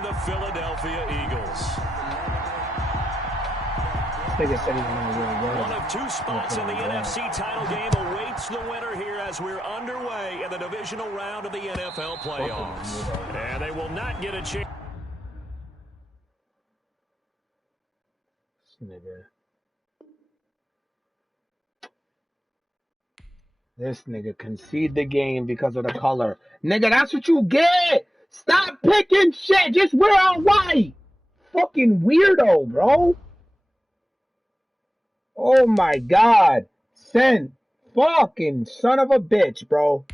and the Philadelphia Eagles. One of two spots in the NFC title game awaits the winner here as we're underway in the divisional round of the NFL playoffs. And they will not get a chance. This nigga concede the game because of the color. Nigga, that's what you get. Stop picking shit. Just wear all white. Fucking weirdo, bro. Oh my God. Fucking son of a bitch, bro.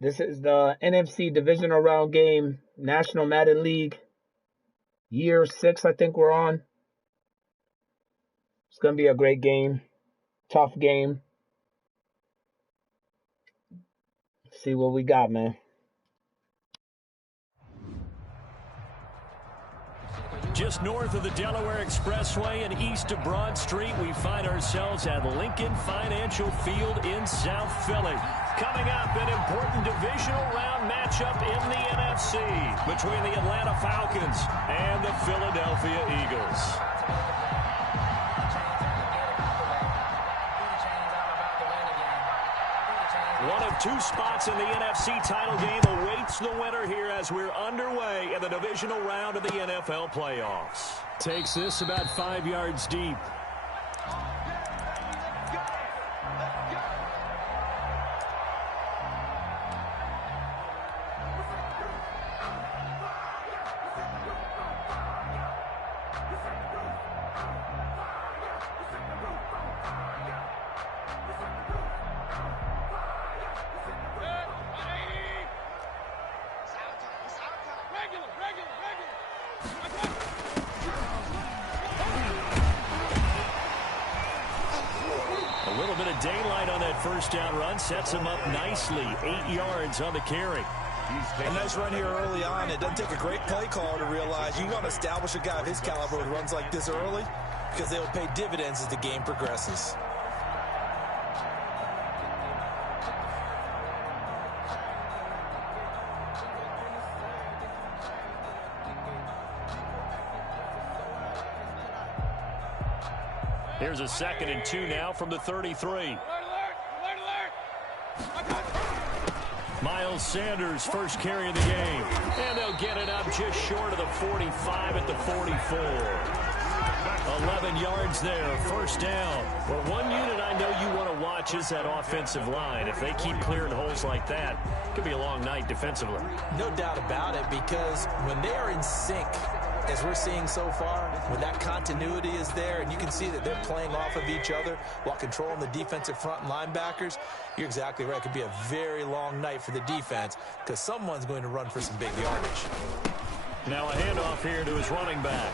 This is the NFC Divisional Round game, National Madden League. Year 6, I think we're on. It's going to be a great game. Tough game. Let's see what we got, man. Just north of the Delaware Expressway and east of Broad Street, we find ourselves at Lincoln Financial Field in South Philly. Coming up, an important divisional round matchup in the NFC between the Atlanta Falcons and the Philadelphia Eagles. One of two spots in the NFC title game awaits the winner here as we're underway in the divisional round of the NFL playoffs. Takes this about 5 yards deep. Daylight on that first down run sets him up nicely. 8 yards on the carry. A nice run here early on. It doesn't take a great play caller to realize you want to establish a guy of his caliber with runs like this early because they will pay dividends as the game progresses. Here's a 2nd and 2 now from the 33. Miles Sanders, first carry of the game. And they'll get it up just short of the 45 at the 44. 11 yards there, first down. Well, one unit I know you want to watch is that offensive line. If they keep clearing holes like that, it could be a long night defensively. No doubt about it, because when they are in sync, as we're seeing so far, when that continuity is there and you can see that they're playing off of each other while controlling the defensive front and linebackers, you're exactly right. It could be a very long night for the defense because someone's going to run for some big yardage. Now a handoff here to his running back.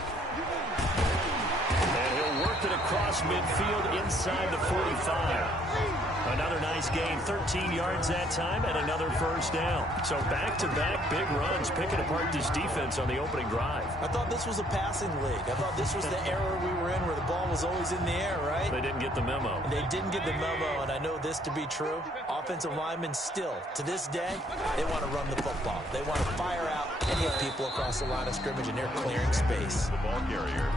And he'll work it across midfield inside the 45. Another nice gain, 13 yards that time, and another first down. So back-to-back big runs, picking apart this defense on the opening drive. I thought this was a passing league. I thought this was the era we were in where the ball was always in the air, right? They didn't get the memo. They didn't get the memo, and I know this to be true. Offensive linemen still, to this day, they want to run the football. They want to fire out and hit people across the line of scrimmage, and they're clearing space. The ball carrier.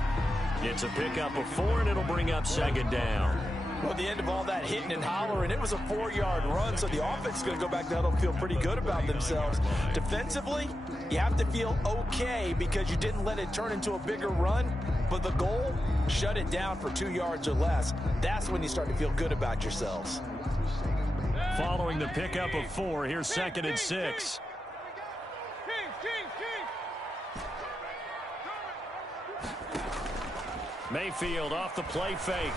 It's a pickup of 4, and it'll bring up 2nd down. Well, at the end of all that hitting and hollering, it was a 4-yard run, so the offense is going to go back to huddle and feel pretty good about themselves. Defensively, you have to feel okay because you didn't let it turn into a bigger run, but the goal, shut it down for 2 yards or less. That's when you start to feel good about yourselves. Following the pickup of 4, here's 2nd and 6. Mayfield off the play fake.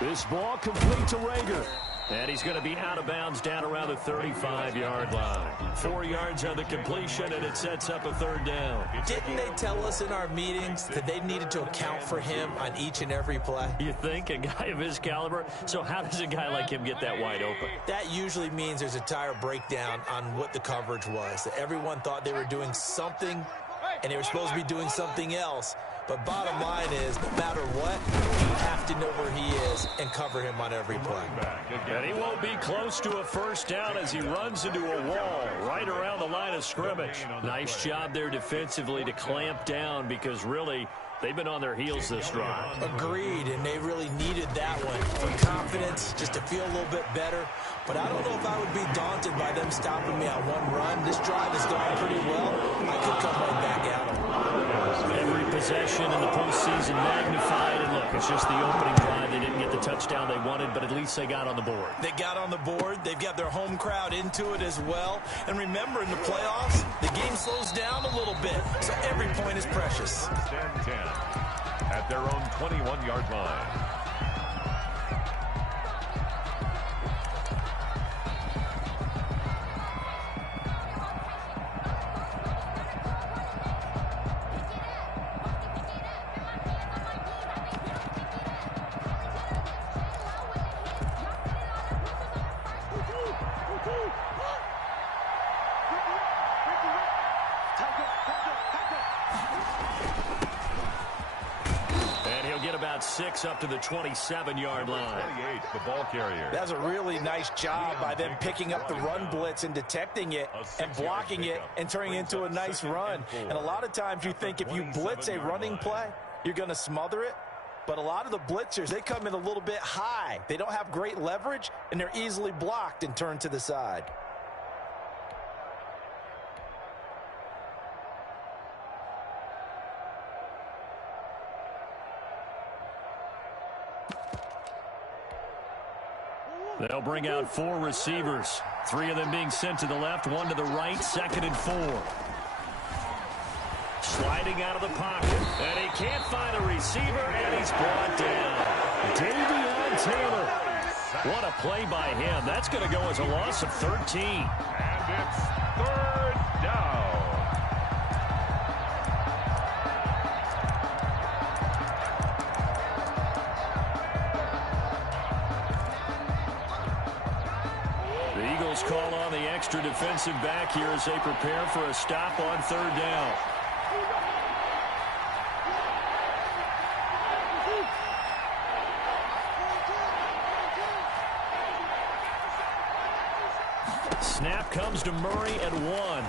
This ball complete to Rager. And he's going to be out of bounds down around the 35-yard line. 4 yards on the completion, and it sets up a 3rd down. Didn't they tell us in our meetings that they needed to account for him on each and every play? You think? A guy of his caliber? So how does a guy like him get that wide open? That usually means there's a tire breakdown on what the coverage was. That everyone thought they were doing something, and they were supposed to be doing something else. But bottom line is, no matter what, you have to know where he is and cover him on every play. And he won't be close to a 1st down as he runs into a wall right around the line of scrimmage. Nice job there defensively to clamp down because really they've been on their heels this drive. Agreed, and they really needed that one for confidence, just to feel a little bit better. But I don't know if I would be daunted by them stopping me on one run. This drive has gone pretty well. I could come right back at them. Every possession in the postseason magnified, and look, it's just the opening drive. They didn't get the touchdown they wanted, but at least they got on the board. They got on the board. They've got their home crowd into it as well. And remember, in the playoffs, the game slows down a little bit, so every point is precious. 10-10 at their own 21-yard line. About 6 up to the 27-yard line. 28, the ball carrier. That's a really nice job by them picking up the run blitz and detecting it and blocking it and turning it into a nice run. And a lot of times you think if you blitz a running play, you're going to smother it. But a lot of the blitzers, they come in a little bit high. They don't have great leverage, and they're easily blocked and turned to the side. They'll bring out 4 receivers. 3 of them being sent to the left, 1 to the right, 2nd and 4. Sliding out of the pocket, and he can't find a receiver, and he's brought down. DAVI Taylor. What a play by him. That's going to go as a loss of 13. And it's 3rd down. Call on the extra defensive back here as they prepare for a stop on 3rd down. Snap comes to Murray at 1.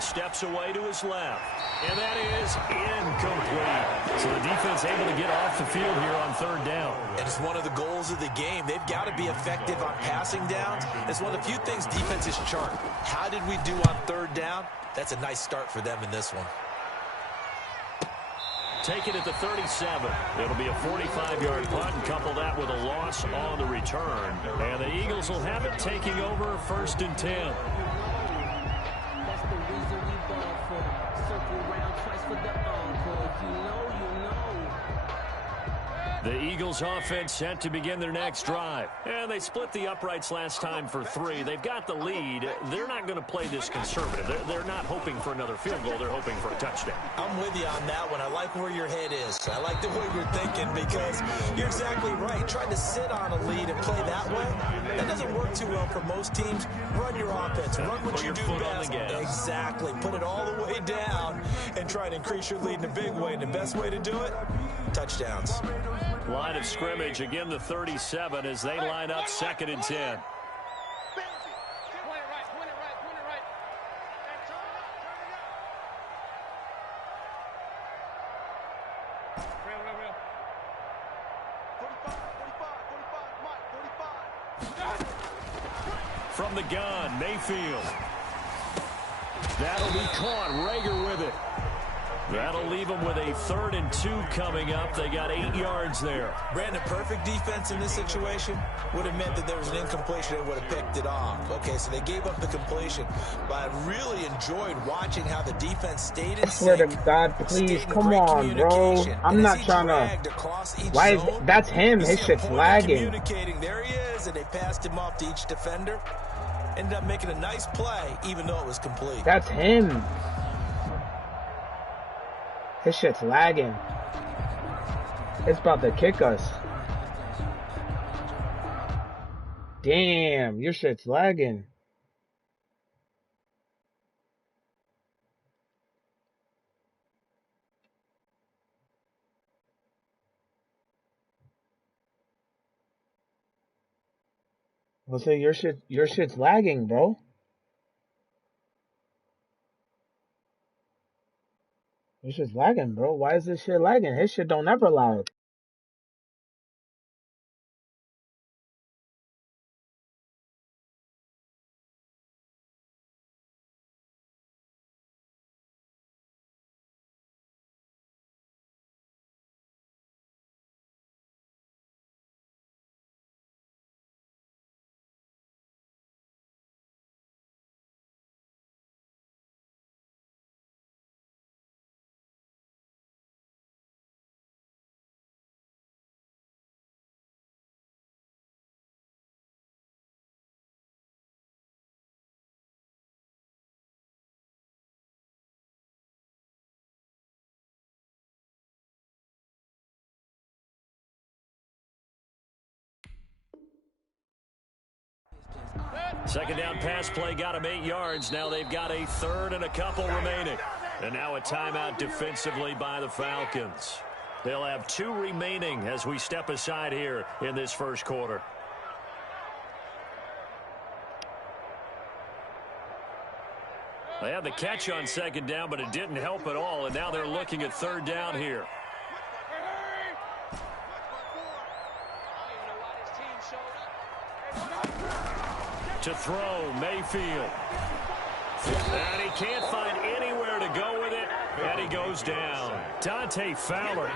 Steps away to his left. And that is incomplete. So the defense able to get off the field here on 3rd down. And it's one of the goals of the game. They've got to be effective on passing downs. It's one of the few things defenses chart. How did we do on 3rd down? That's a nice start for them in this one. Take it at the 37. It'll be a 45-yard punt, and couple that with a loss on the return. And the Eagles will have it taking over 1st and 10. The Eagles offense set to begin their next drive. And they split the uprights last time for 3. They've got the lead. They're not going to play this conservative. They're not hoping for another field goal. They're hoping for a touchdown. I'm with you on that one. I like where your head is. I like the way you're thinking because you're exactly right. Trying to sit on a lead and play that way, that doesn't work too well for most teams. Run your offense. Run what you do best. Exactly. Put it all the way down and try to increase your lead in a big way. And the best way to do it, touchdowns. Line of scrimmage, again the 37 as they line up 2nd and 10. From the gun, Mayfield. That'll be caught. Rager with it. That'll leave them with a 3rd and 2 coming up. They got 8 yards there. Brandon, perfect defense in this situation would have meant that there was an incompletion and would have picked it off. Okay, so they gave up the completion. But I really enjoyed watching how the defense stayed in sync. I swear to God, please, come on, bro. I'm not trying to. Why is that's him? His shit's lagging. There he is, and they passed him off to each defender. Ended up making a nice play, even though it was complete. That's him. His shit's lagging. It's about to kick us. Damn, your shit's lagging. Well, say your shit's lagging, bro. Your shit's lagging, bro. Why is this shit lagging? His shit don't ever lag. Second down pass play got them 8 yards. Now they've got a 3rd and a couple remaining. And now a timeout defensively by the Falcons. They'll have 2 remaining as we step aside here in this first quarter. They had the catch on 2nd down, but it didn't help at all. And now they're looking at 3rd down here. To throw, Mayfield. And he can't find anywhere to go with it, and he goes down. Dante Fowler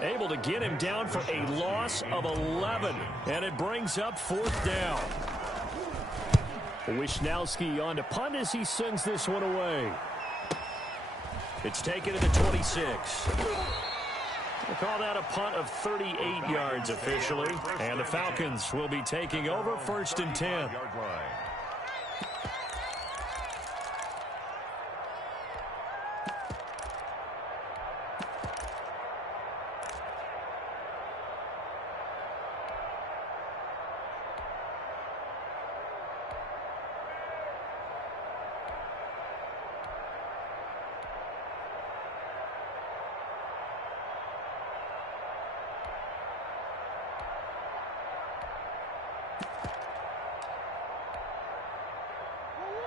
able to get him down for a loss of 11, and it brings up 4th down. Wishnowski on to punt as he sends this one away. It's taken to the 26. We'll call that a punt of 38 yards officially. And the Falcons will be taking over 1st and 10.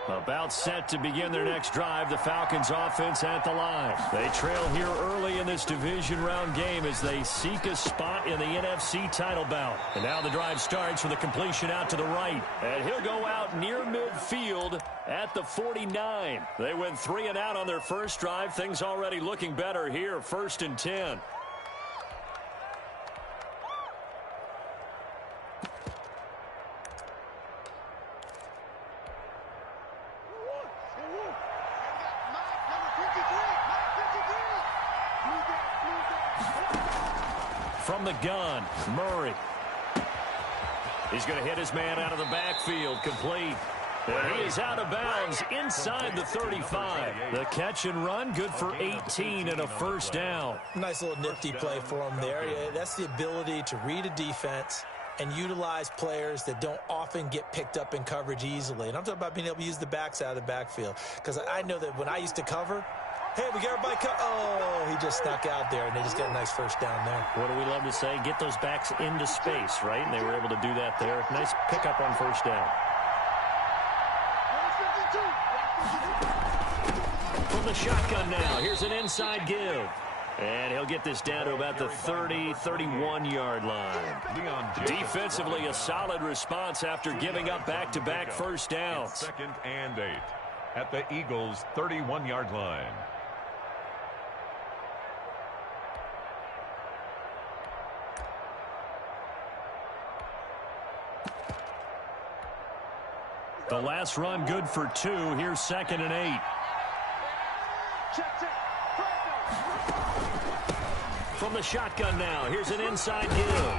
About set to begin their next drive, the Falcons offense at the line. They trail here early in this division round game as they seek a spot in the NFC title bout. And now the drive starts with a completion out to the right. And he'll go out near midfield at the 49. They went 3 and out on their first drive. Things already looking better here, 1st and 10. From the gun, Murray. He's going to hit his man out of the backfield, complete. And he is out of bounds inside the 35. The catch and run, good for 18 and a 1st down. Nice little nifty play for him there. That's the ability to read a defense and utilize players that don't often get picked up in coverage easily. And I'm talking about being able to use the backs out of the backfield. Because I know that when I used to cover, hey, we got everybody oh, he just snuck out there, and they just got a nice 1st down there. What do we love to say? Get those backs into space, right? And they were able to do that there. Nice pickup on 1st down. From the shotgun now, here's an inside give. And he'll get this down to about the 30, 31-yard line. Defensively, a solid response after giving up back-to-back 1st downs. 2nd and 8 at the Eagles' 31-yard line. The last run good for 2. Here's 2nd and 8. From the shotgun now, here's an inside give.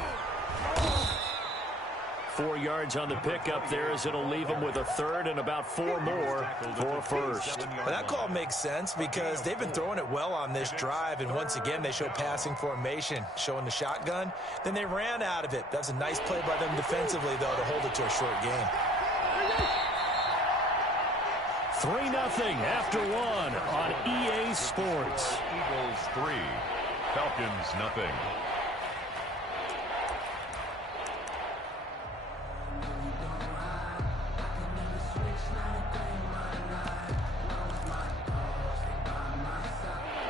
4 yards on the pickup there as it'll leave him with a 3rd and about 4 more for a first. Well, that call makes sense because they've been throwing it well on this drive, and once again they show passing formation, showing the shotgun. Then they ran out of it. That's a nice play by them defensively, though, to hold it to a short game. 3-0 after 1 on EA Sports. Eagles 3, Falcons nothing.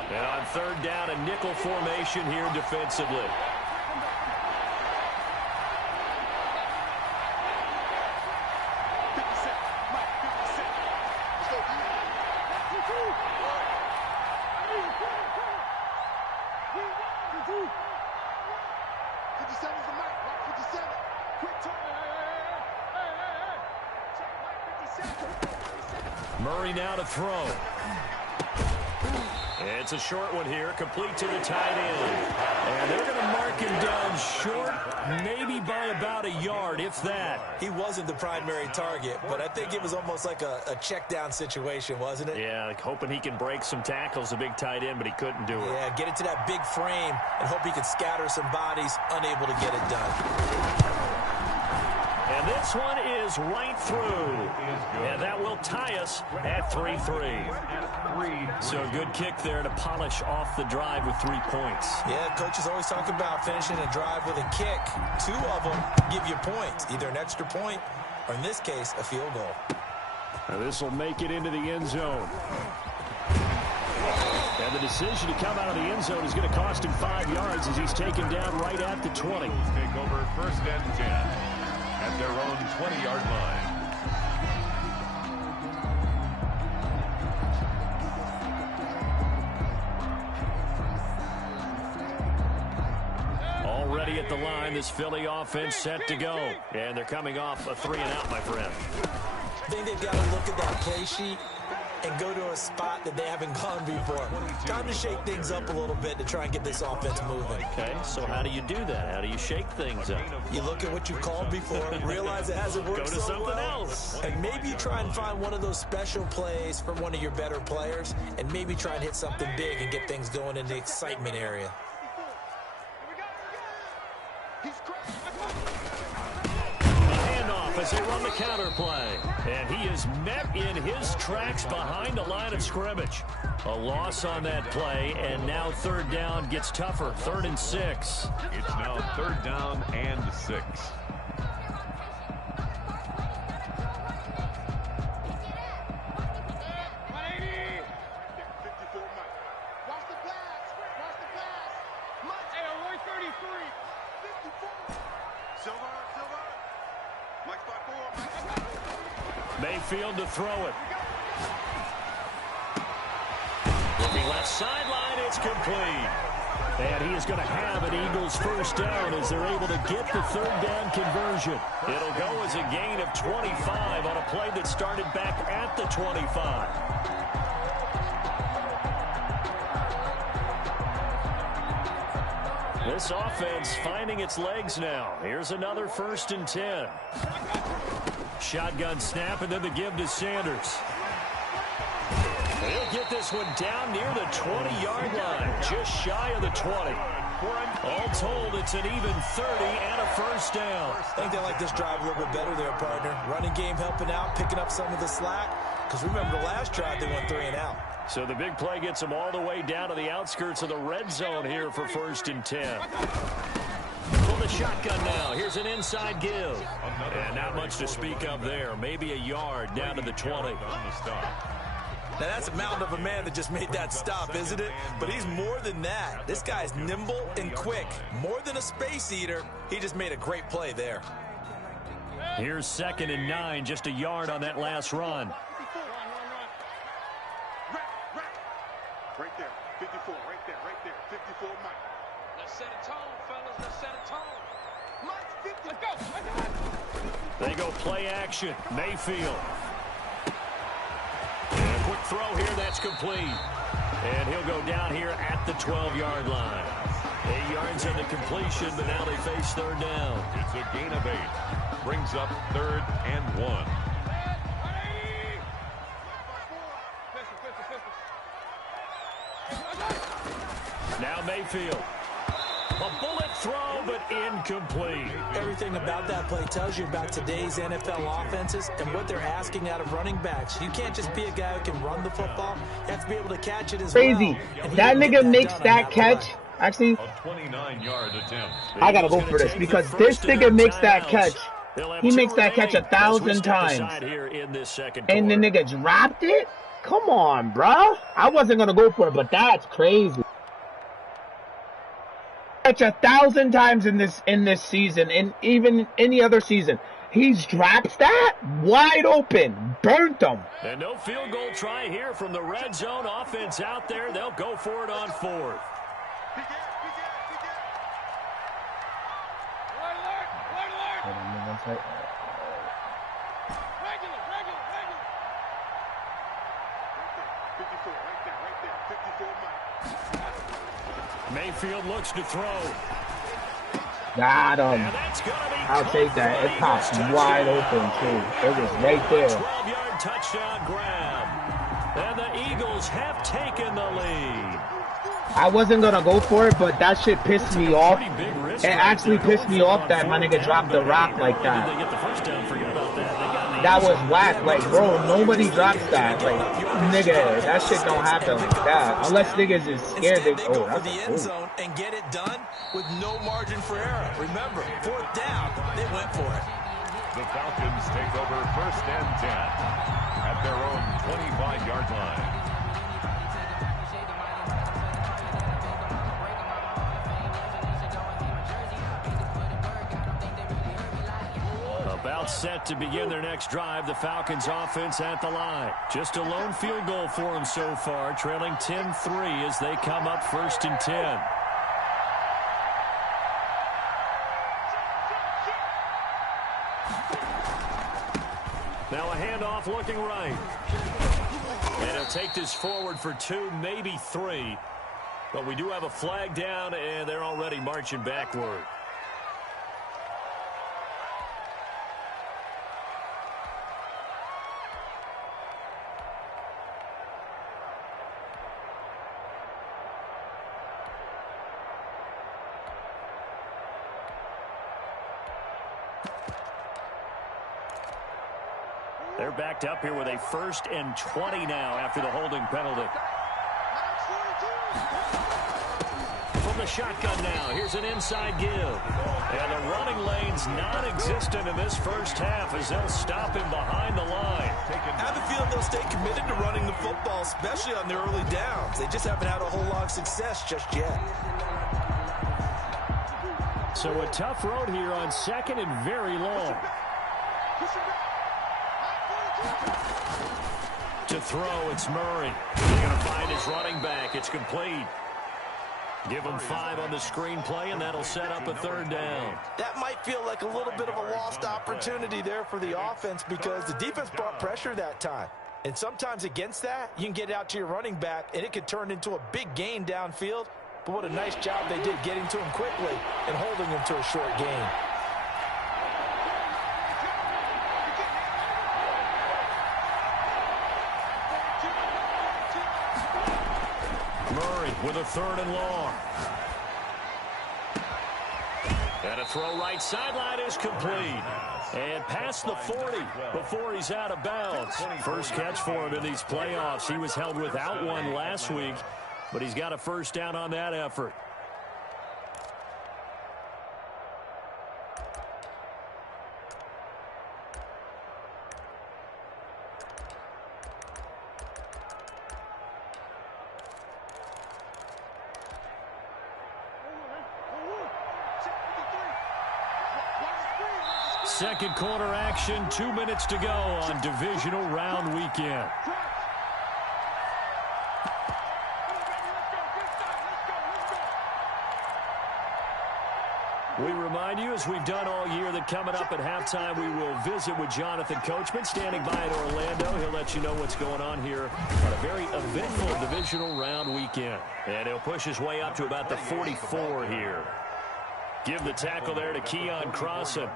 And on 3rd down, a nickel formation here defensively. Murray now to throw. It's a short one here, complete to the tight end. And they're going to mark him down short, maybe by about a yard, if that. He wasn't the primary target, but I think it was almost like a check down situation, wasn't it? Yeah, like hoping he can break some tackles, a big tight end, but he couldn't do it. Yeah, get it to that big frame and hope he can scatter some bodies, unable to get it done. And this one is right through. And that will tie us at 3-3. So a good kick there to polish off the drive with 3 points. Yeah, coaches always talk about finishing a drive with a kick. 2 of them give you points, either an extra point or, in this case, a field goal. Now this will make it into the end zone. And the decision to come out of the end zone is going to cost him 5 yards as he's taken down right at the 20. Take over 1st and 10 at their own 20-yard line. Already at the line, this Philly offense set to go. And they're coming off a 3-and-out, my friend. I think they've got to look at that play sheet and go to a spot that they haven't gone before. Time to shake things up a little bit to try and get this offense moving. Okay, so how do you do that? How do you shake things up? You look at what you called before, realize it hasn't worked Go to something else. And maybe you try and find one of those special plays from one of your better players, and maybe try and hit something big and get things going in the excitement area. As they run the counter play. And he is met in his tracks behind the line of scrimmage. A loss on that play, and now 3rd down gets tougher. 3rd and 6. It's now 3rd down and 6. Mayfield to throw it. Looking left sideline, it's complete. And he is going to have an Eagles 1st down as they're able to get the 3rd down conversion. It'll go as a gain of 25 on a play that started back at the 25. This offense finding its legs now. Here's another 1st and 10. Shotgun snap, and then the give to Sanders. He'll get this one down near the 20-yard line, just shy of the 20. All told, it's an even 30 and a 1st down. I think they like this drive a little bit better there, partner. Running game helping out, picking up some of the slack. Because remember, the last drive they went 3-and-out. So the big play gets them all the way down to the outskirts of the red zone here for 1st and 10. From the shotgun now, here's an inside give. And not much to speak of there. Maybe a yard down to the 20. Now, that's a mountain of a man that just made that stop, isn't it? But he's more than that. This guy's nimble and quick. More than a space eater, he just made a great play there. Here's 2nd and 9, just a yard on that last run. Right there, 54, right there, 54, Mike. Let's set a tone, fellas, let's set a tone. Mike, 50. Let's go. They go play action. Mayfield. And a quick throw here. That's complete. And he'll go down here at the 12-yard line. 8 yards on the completion, but now they face third down. It's a gain of 8. Brings up 3rd and 1. Now Mayfield. A bullet throw, but incomplete. Everything about that play tells you about today's NFL offenses and what they're asking out of running backs. You can't just be a guy who can run the football. You have to be able to catch it as Crazy. well. That nigga makes that catch. Actually, A 29-yard attempt. I gotta go for this because this nigga makes that catch. He makes that catch 1,000 times. And the nigga dropped it? Come on, bruh. I wasn't gonna go for it, but that's crazy. Catch 1,000 times in this season, and even any other season. He's drops that wide open, burnt them. And no field goal try here from the red zone offense out there. They'll go for it on 4th. Mayfield looks to throw. Got him. I'll take that. It popped wide open, too. It was right there. 12-yard touchdown grab. And the Eagles have taken the lead. I wasn't going to go for it, but that shit pissed me off. It actually pissed me off that my nigga dropped the rock like that. They get the first down, forget about that. That was whack. Like, bro, nobody drops that. Like, nigga, that shit don't happen like that. Unless niggas is scared. Instead, they go for the end zone and get it done with no margin for error. Remember, 4th down, they went for it. The Falcons take over 1st and 10 at their own 25-yard line. About set to begin their next drive, the Falcons offense at the line. Just a lone field goal for them so far, trailing 10-3 as they come up 1st and 10. Now a handoff looking right. And he'll take this forward for 2, maybe 3. But we do have a flag down, and they're already marching backward. They're backed up here with a 1st and 20 now after the holding penalty. From the shotgun now, here's an inside give. And the running lane's non-existent in this first half as they'll stop him behind the line. I have a feeling they'll stay committed to running the football, especially on the early downs. They just haven't had a whole lot of success just yet. So a tough road here on 2nd and very long. To throw, it's Murray. They're going to find his running back. It's complete. Give him 5 on the screenplay, and that'll set up a 3rd down. That might feel like a little bit of a lost opportunity there for the offense because the defense brought pressure that time. And sometimes against that, you can get out to your running back, and it could turn into a big gain downfield. But what a nice job they did getting to him quickly and holding him to a short gain. Murray with a 3rd and long. And a throw right sideline is complete. And past the 40 before he's out of bounds. First catch for him in these playoffs. He was held without one last week, but he's got a 1st down on that effort. Second quarter action, 2 minutes to go on divisional round weekend. We remind you as as we've done all year, that coming up at halftime, we will visit with Jonathan Coachman, standing by in Orlando. He'll let you know what's going on here on a very eventful divisional round weekend. And he'll push his way up to about the 44 here. Give the tackle there to Keon Crossan.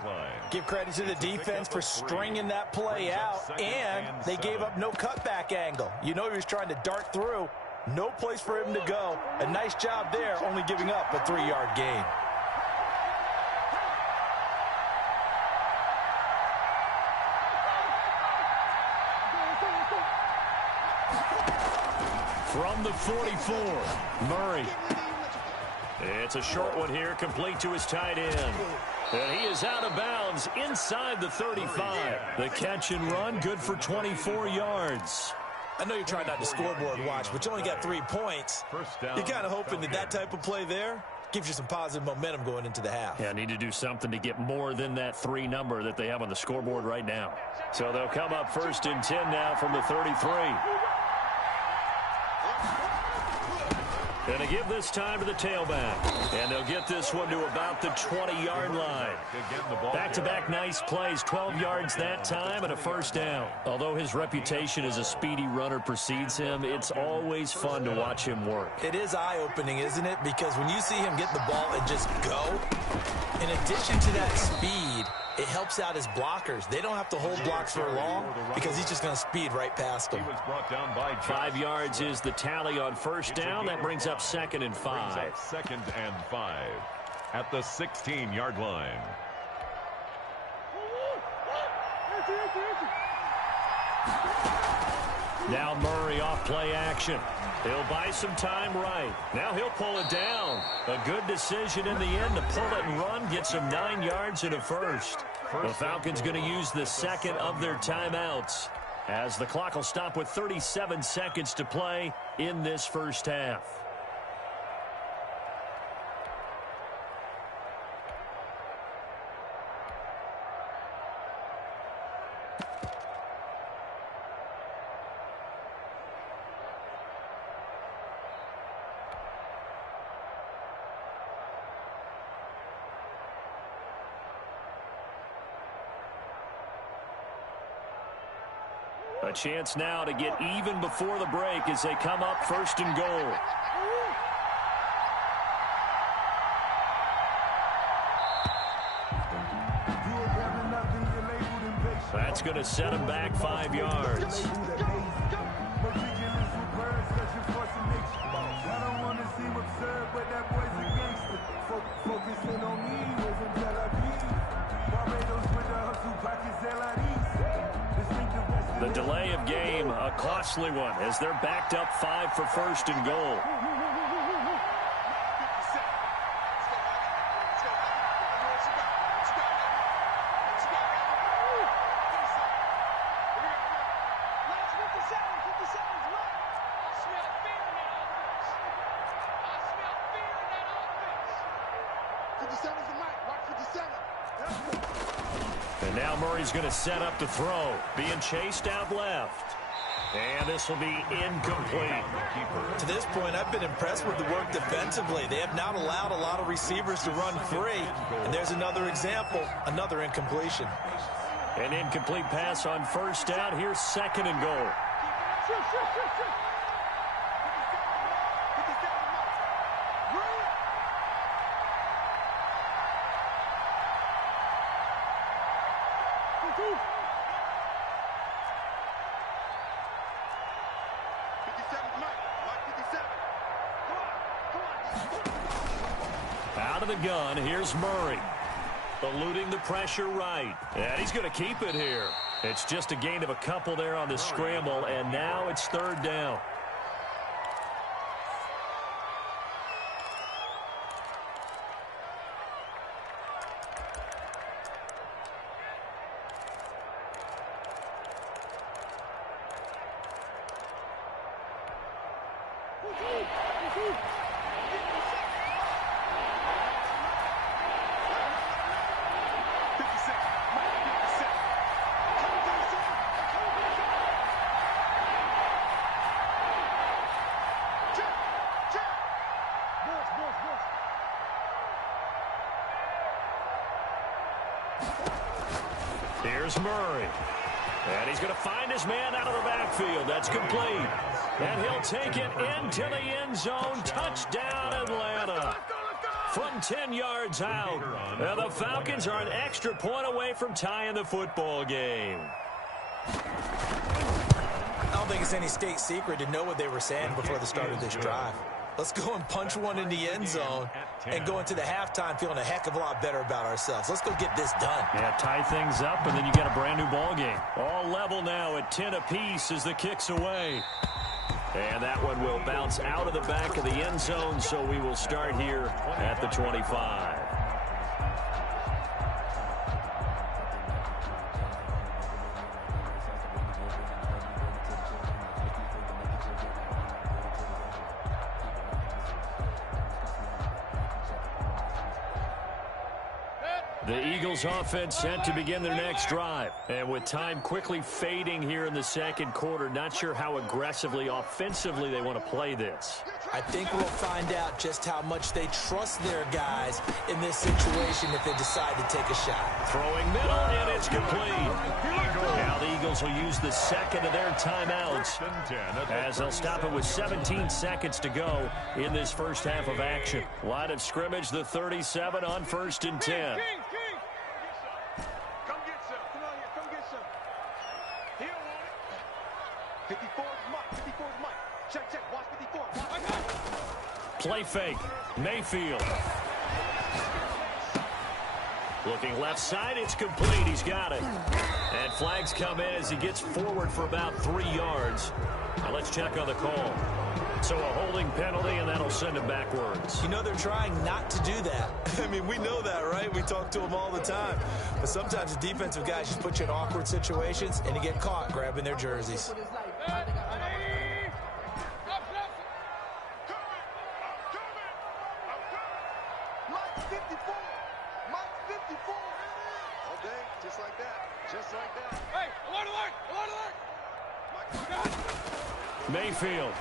Give credit to the defense for stringing that play out, and they gave up no cutback angle. You know he was trying to dart through. No place for him to go. A nice job there, only giving up a 3-yard gain. From the 44, Murray. It's a short one here, complete to his tight end. And he is out of bounds inside the 35. The catch and run, good for 24 yards. I know you're trying not to scoreboard watch, but you only got 3 points. You're kind of hoping that type of play there gives you some positive momentum going into the half. Yeah, need to do something to get more than that 3 number that they have on the scoreboard right now. So they'll come up 1st and 10 now from the 33. Going to give this time to the tailback. And they'll get this one to about the 20-yard line. Back-to-back nice plays, 12 yards that time and a first down. Although his reputation as a speedy runner precedes him, it's always fun to watch him work. It is eye-opening, isn't it? Because when you see him get the ball and just go, in addition to that speed, it helps out his blockers. They don't have to hold blocks for long because he's just going to speed right past them. 5 yards is the tally on first down. That brings up 2nd and 5. 2nd and 5 at the 16-yard line. Now Murray off play action. He'll buy some time right. Now he'll pull it down. A good decision in the end to pull it and run. Get some 9 yards and a first. The Falcons going to use the second of their timeouts, as the clock will stop with 37 seconds to play in this first half. A chance now to get even before the break as they come up 1st and goal. That's going to set him back 5 yards. The delay of game, a costly one, as they're backed up 5 for 1st and goal. And now Murray's going to set up to throw, being chased out left. And this will be incomplete. To this point, I've been impressed with the work defensively. They have not allowed a lot of receivers to run free. And there's another example, another incompletion. An incomplete pass on first down. Here's 2nd and goal. Out of the gun, here's Murray. Eluding the pressure right. And he's going to keep it here. It's just a gain of a couple there on the scramble, and now it's 3rd down. Here's Murray. And he's going to find his man out of the backfield. That's complete. And he'll take it into the end zone. Touchdown, Atlanta. From 10 yards out. And the Falcons are an extra point away from tying the football game. I don't think it's any state secret to know what they were saying before the start of this drive. Let's go and punch one in the end zone and go into the halftime feeling a heck of a lot better about ourselves. Let's go get this done. Yeah, tie things up, and then you get a brand new ball game. All level now at 10 apiece as the kick's away. And that one will bounce out of the back of the end zone, so we will start here at the 25. The Eagles offense set to begin their next drive. And with time quickly fading here in the second quarter, not sure how aggressively, offensively they want to play this. I think we'll find out just how much they trust their guys in this situation if they decide to take a shot. Throwing middle, and it's complete. Now the Eagles will use the second of their timeouts as they'll stop it with 17 seconds to go in this first half of action. Line of scrimmage, the 37 on 1st and 10. Play fake. Mayfield. Looking left side, it's complete. He's got it. And flags come in as he gets forward for about 3 yards. Now let's check on the call. So a holding penalty, and that'll send him backwards. You know they're trying not to do that. I mean, we know that, right? We talk to them all the time. But sometimes the defensive guys just put you in awkward situations, and you get caught grabbing their jerseys. Mayfield.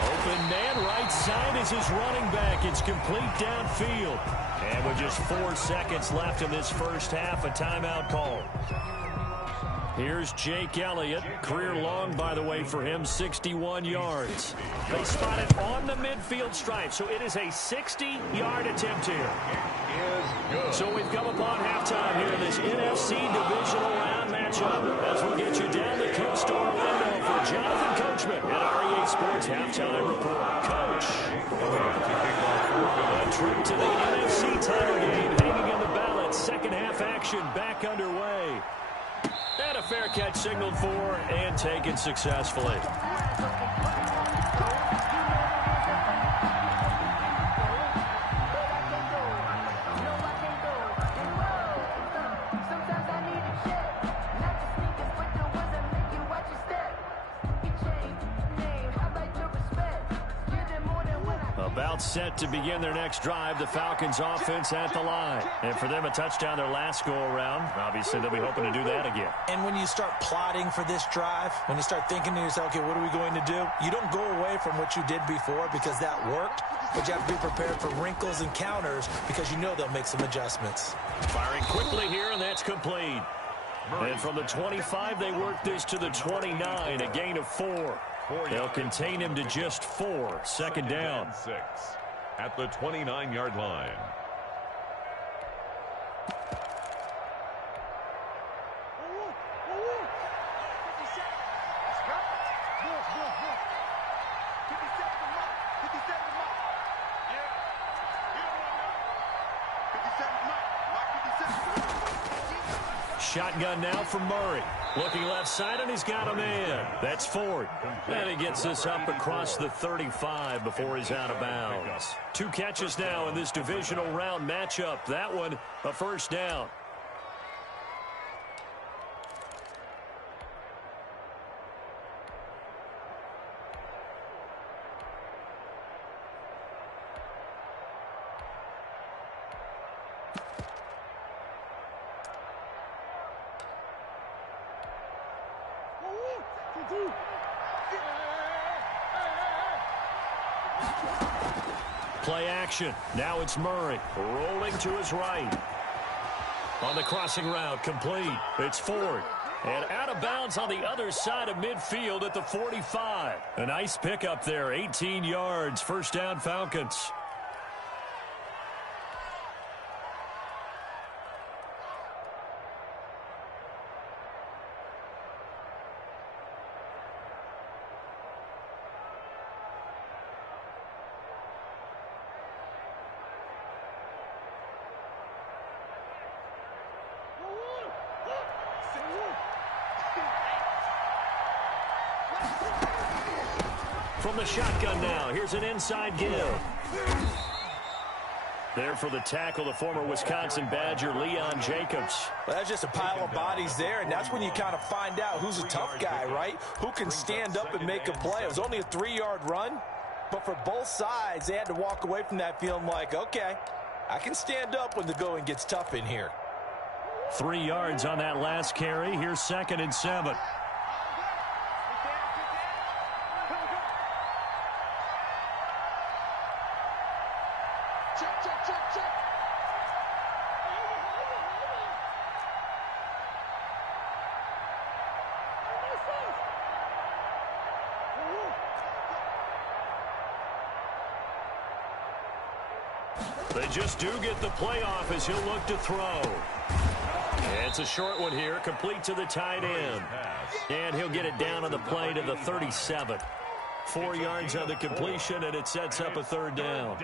Open man, right side is his running back. It's complete downfield. And with just 4 seconds left in this first half, a timeout call. Here's Jake Elliott. Career long, by the way, for him, 61 yards. They spot it on the midfield stripe, so it is a 60-yard attempt here. So we've come upon halftime here in this NFC divisional round matchup as we'll get you down the Cook Store window for Jonathan Coachman at REA Sports Halftime Report. Coach, a trip to the NFC title game hanging in the balance. Second half action back underway. And a fair catch signaled for and taken successfully. About set to begin their next drive, the Falcons offense at the line. And for them, a touchdown their last go-around. Obviously, they'll be hoping to do that again. And when you start plotting for this drive, when you start thinking to yourself, okay, what are we going to do? You don't go away from what you did before because that worked, but you have to be prepared for wrinkles and counters because you know they'll make some adjustments. Firing quickly here, and that's complete. And from the 25, they work this to the 29, a gain of 4. They'll contain him to just 4. Second down. 6 at the 29-yard line. Shotgun now from Murray. Looking left side, and he's got a man. That's Ford. And he gets this up across the 35 before he's out of bounds. 2 catches now in this divisional round matchup. That one, a first down. Play action. Now it's Murray rolling to his right. On the crossing route, complete. It's Ford. And out of bounds on the other side of midfield at the 45. A nice pickup there, 18 yards. First down, Falcons. From the shotgun now, here's an inside give. There for the tackle, the former Wisconsin Badger, Leon Jacobs. Well, that's just a pile of bodies there, and that's when you kind of find out who's a tough guy, right? Who can stand up and make a play. It was only a 3-yard run, but for both sides, they had to walk away from that feeling like, okay, I can stand up when the going gets tough in here. 3 yards on that last carry. Here's 2nd and 7. They just do get the playoff as he'll look to throw. It's a short one here, complete to the tight end. And he'll get it down on the play to the 37. 4 yards on the completion, and it sets up a 3rd down.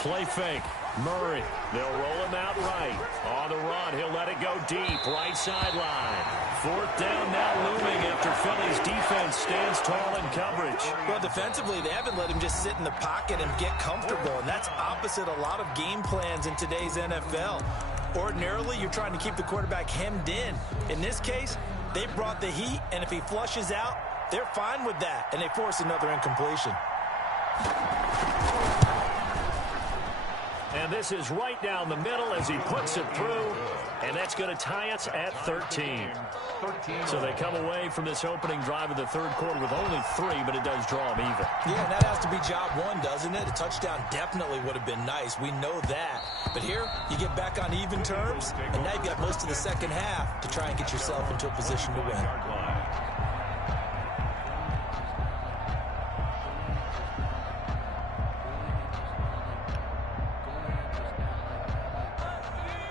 Play fake. Murray. They'll roll him out right. On the run, he'll let it go deep. Right sideline. 4th down now looming after Philly's defense stands tall in coverage. Well, defensively, they haven't let him just sit in the pocket and get comfortable, and that's opposite a lot of game plans in today's NFL. Ordinarily, you're trying to keep the quarterback hemmed in. In this case, they brought the heat, and if he flushes out, they're fine with that, and they force another incompletion. And this is right down the middle as he puts it through. And that's going to tie us at 13. So they come away from this opening drive of the 3rd quarter with only 3, but it does draw them even. Yeah, and that has to be job 1, doesn't it? A touchdown definitely would have been nice. We know that. But here, you get back on even terms, and now you've got most of the second half to try and get yourself into a position to win.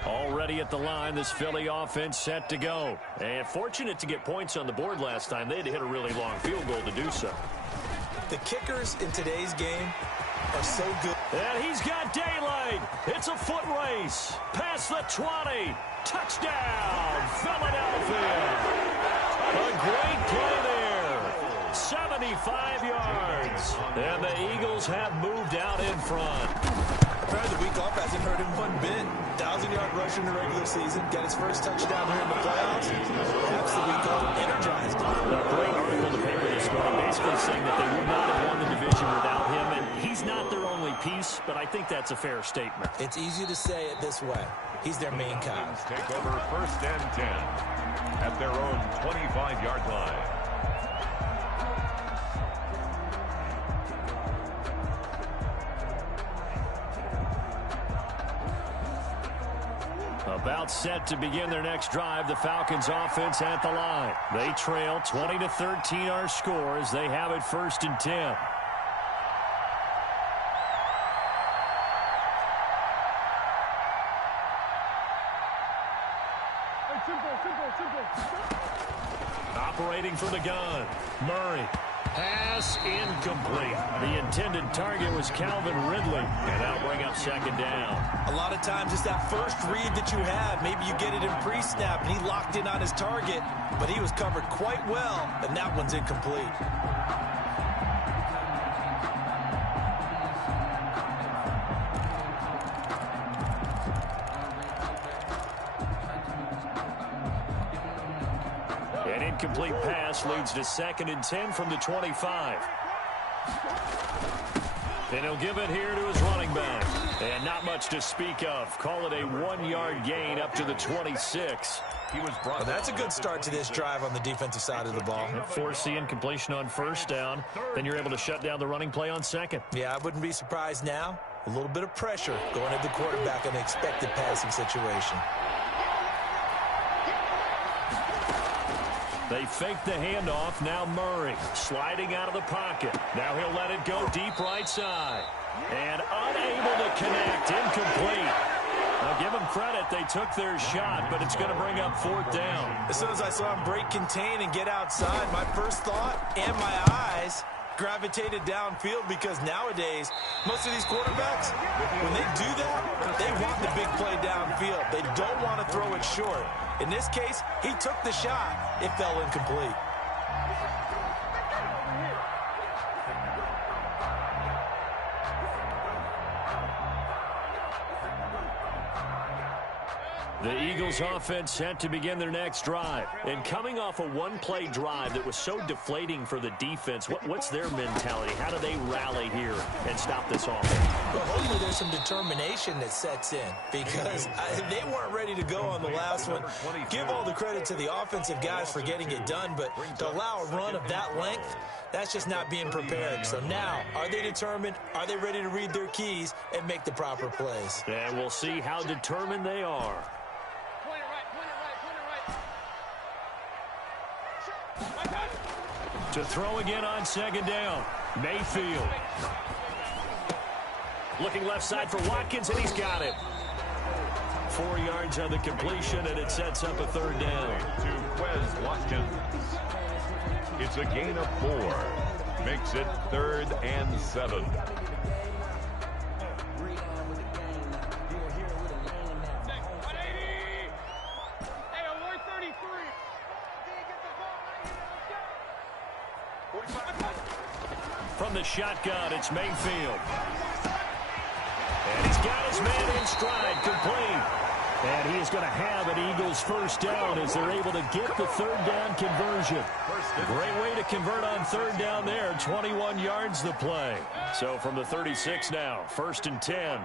Already at the line, this Philly offense set to go. And fortunate to get points on the board last time. They had to hit a really long field goal to do so. The kickers in today's game are so good. And he's got daylight. It's a foot race. Past the 20. Touchdown, Philadelphia. A great play there. 75 yards. And the Eagles have moved out in front. Apparently the week off hasn't hurt him one bit. 1,000-yard rusher in the regular season. Got his first touchdown here in the playoffs. Perhaps the week off energized. A great article in the paper this morning basically saying that they would not have won the division without him. And he's not their only piece, but I think that's a fair statement. It's easy to say it this way. He's their main guy. Take over 1st and 10 at their own 25-yard line. About set to begin their next drive, the Falcons offense at the line. They trail 20-13 our score as they have it 1st and 10. Operating from the gun, Murray. Pass incomplete. The intended target was Calvin Ridley, and that'll bring up 2nd down. A lot of times it's that first read that you have. Maybe you get it in pre-snap, and he locked in on his target, but he was covered quite well, and that one's incomplete. An incomplete pass leads to 2nd and 10 from the 25. And he'll give it here to his running back. And not much to speak of. Call it a 1-yard gain up to the 26. He was brought That's a good start to this drive on the defensive side of the ball. Force the incompletion on first down. Then you're able to shut down the running play on second. Yeah, I wouldn't be surprised now. A little bit of pressure going at the quarterback in an expected passing situation. They fake the handoff. Now Murray sliding out of the pocket. Now he'll let it go deep right side. And unable to connect. Incomplete. Now give them credit. They took their shot, but it's going to bring up 4th down. As soon as I saw him break contain and get outside, my first thought and my eyes gravitated downfield, because nowadays, most of these quarterbacks, when they do that, they want the big play downfield. They don't want to throw it short. In this case, he took the shot. It fell incomplete. The Eagles offense set to begin their next drive. And coming off a one-play drive that was so deflating for the defense, what's their mentality? How do they rally here and stop this offense? Well, hopefully there's some determination that sets in, because they weren't ready to go on the last one. Give all the credit to the offensive guys for getting it done, but to allow a run of that length, that's just not being prepared. So now, are they determined? Are they ready to read their keys and make the proper plays? And we'll see how determined they are. To throw again on second down. Mayfield. Looking left side for Watkins, and he's got it. 4 yards on the completion, and it sets up a 3rd down. To Quez Watkins. It's a gain of 4. Makes it 3rd and 7. From the shotgun, it's Mayfield. And he's got his man in stride, complete. And he is going to have an Eagles 1st down as they're able to get the 3rd down conversion. Great way to convert on 3rd down there. 21 yards the play. So from the 36 now, 1st and 10.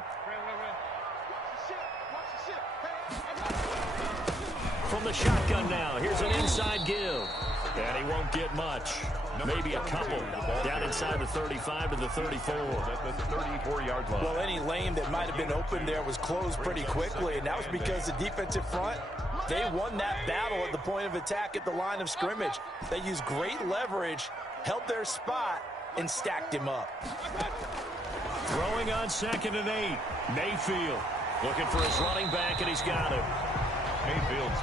From the shotgun now, here's an inside give. And he won't get much. Maybe a couple. Down inside the 35 to the 34. At the 34-yard line. Well, any lane that might have been open there was closed pretty quickly, and that was because the defensive front, they won that battle at the point of attack at the line of scrimmage. They used great leverage, held their spot, and stacked him up. Throwing on 2nd and 8. Mayfield looking for his running back, and he's got it.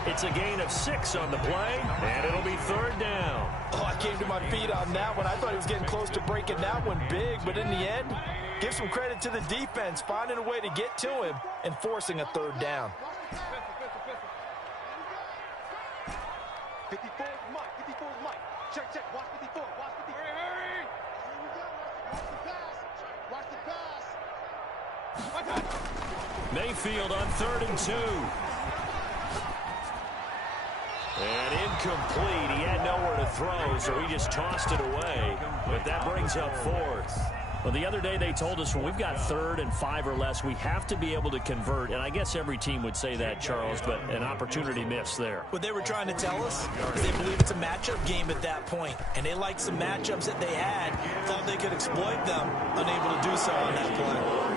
It's a gain of 6 on the play, and it'll be 3rd down. Oh, I came to my feet on that one. I thought he was getting close to breaking that one big, but in the end, give some credit to the defense, finding a way to get to him and forcing a 3rd down. 54 is Mike. 54 is Mike. Check. Watch 54. Watch 54. Hurry. Watch the pass. Mayfield on 3rd and 2. And incomplete. He had nowhere to throw, so he just tossed it away. But that brings up 4th. Well, the other day they told us when we've got 3rd and 5 or less, we have to be able to convert. And I guess every team would say that, Charles, but an opportunity missed there. What they were trying to tell us is they believe it's a matchup game at that point. And they liked some matchups that they had, thought they could exploit them, unable to do so on that play.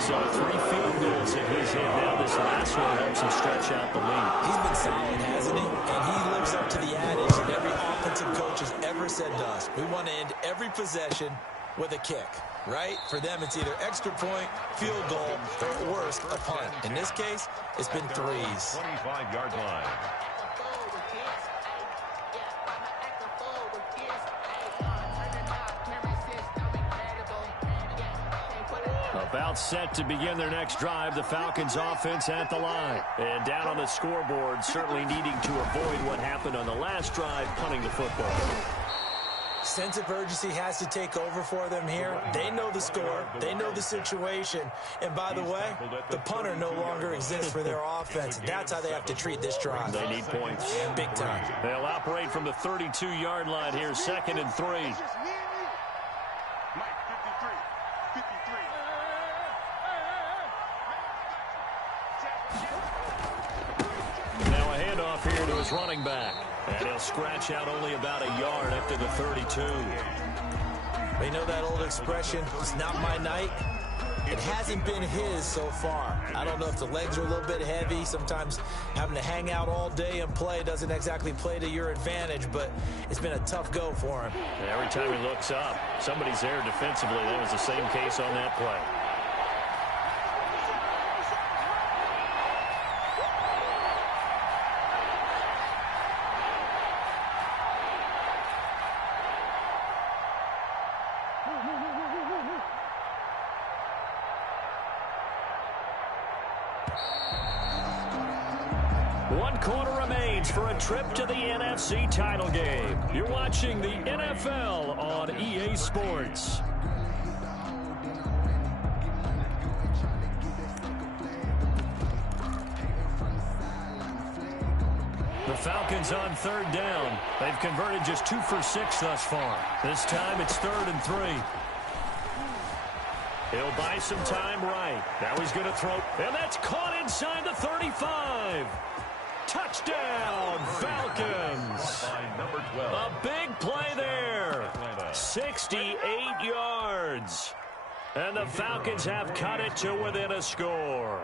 So 3 field goals that he's hit. Now this last one helps him stretch out the lead. He's been solid, hasn't he? And he lives up to the adage that every offensive coach has ever said to us. We want to end every possession with a kick, right? For them, it's either extra point, field goal, or at worst, a punt. In this case, it's been 3s. 25-yard line. About set to begin their next drive, the Falcons offense at the line. And down on the scoreboard, certainly needing to avoid what happened on the last drive, punting the football. Sense of urgency has to take over for them here. They know the score. They know the situation. And by the way, the punter no longer exists for their offense. That's how they have to treat this drive. They need points. Big time. They'll operate from the 32-yard line here, 2nd and 3. Mike, 53. handoff here to his running back. And he'll scratch out only about a yard up to the 32. They know that old expression, it's not my night. It hasn't been his so far. I don't know if the legs are a little bit heavy. Sometimes having to hang out all day and play doesn't exactly play to your advantage, but it's been a tough go for him. And every time he looks up, somebody's there defensively. That was the same case on that play. One quarter remains for a trip to the NFC title game. You're watching the NFL on EA Sports. The Falcons on third down. They've converted just 2 for 6 thus far. This time it's 3rd and 3. He'll buy some time right. Now he's going to throw. And that's caught inside the 35. Touchdown, Falcons. A big play there. 68 yards. And the Falcons have cut it to within a score.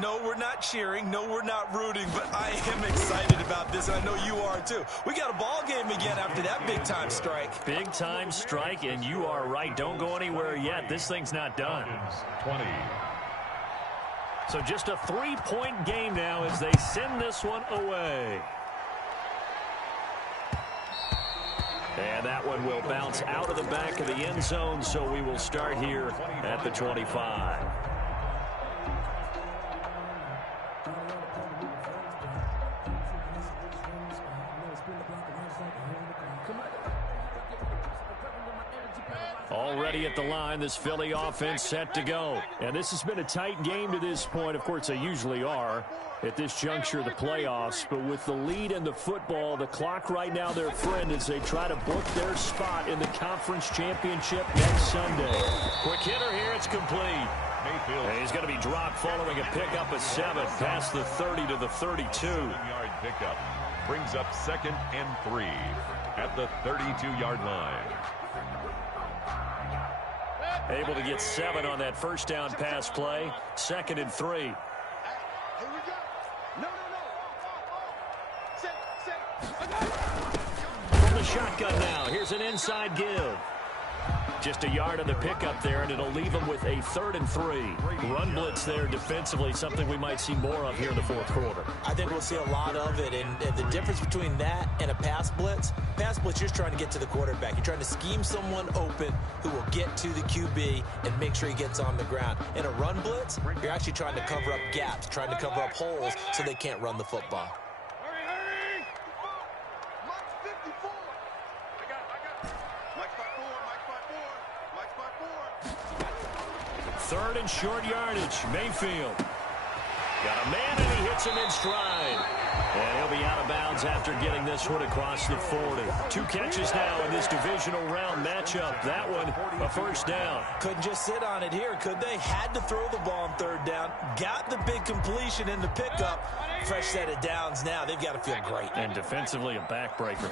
No, we're not cheering. No, we're not rooting, but I am excited about this, and I know you are too. We got a ball game again after that big-time strike. Big-time strike, and you are right. Don't go anywhere yet. This thing's not done. 20. So just a 3-point game now as they send this one away. And that one will bounce out of the back of the end zone, so we will start here at the 25. Already at the line, this Philly offense set to go. And this has been a tight game to this point. Of course, they usually are at this juncture of the playoffs. But with the lead in the football, the clock right now their friend as they try to book their spot in the conference championship next Sunday. Quick hitter here, it's complete. And he's going to be dropped following a pickup of 7 past the 30 to the 32. 7-yard pickup brings up 2nd and 3 at the 32-yard line. Able to get 7 on that first down pass play. 2nd and 3. Here we go. No. From the shotgun now. Here's an inside give. Just a yard on the pickup there, and it'll leave them with a 3rd and 3. Run blitz there defensively, something we might see more of here in the 4th quarter. I think we'll see a lot of it, and the difference between that and a pass blitz, you're just trying to get to the quarterback. You're trying to scheme someone open who will get to the QB and make sure he gets on the ground. In a run blitz, you're actually trying to cover up gaps, trying to cover up holes so they can't run the football. Hurry. Mike's 54. I got it. Mike spot 4. 3rd and short yardage. Mayfield. Got a man, and he hits him in stride. And he'll be out of bounds after getting this one across the 40. 2 catches now in this divisional round matchup. That one, a first down. Couldn't just sit on it here, could they? Had to throw the ball on 3rd down. Got the big completion in the pickup. Fresh set of downs now. They've got to feel great. And defensively, a backbreaker.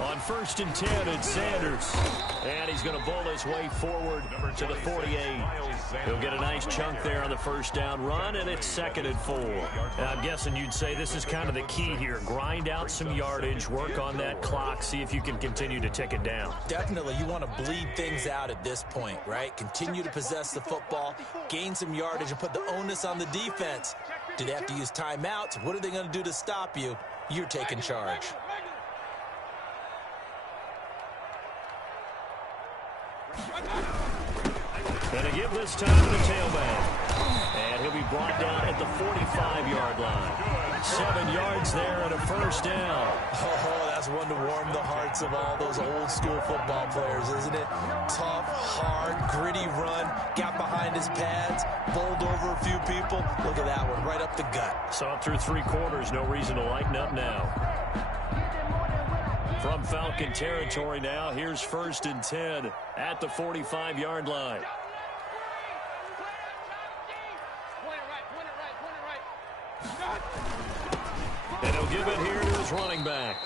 On 1st and 10, it's Sanders. And he's going to bowl his way forward to the 48. He'll get a nice chunk there on the first down run, and it's 2nd and 4. And I'm guessing you'd say this is kind of the key here. Grind out some yardage, work on that clock, see if you can continue to tick it down. Definitely, you want to bleed things out at this point, right? Continue to possess the football, gain some yardage, and put the onus on the defense. Do they have to use timeouts? What are they going to do to stop you? You're taking charge. And a give this time to the tailback. And he'll be brought down at the 45-yard line. 7 yards there and a first down. Oh, that's one to warm the hearts of all those old school football players, isn't it? Tough, hard, gritty run. Got behind his pads, bowled over a few people. Look at that one, right up the gut. Saw it through 3 quarters. No reason to lighten up now. From Falcon territory now, here's 1st and 10 at the 45-yard line. And he'll give it here to his running back.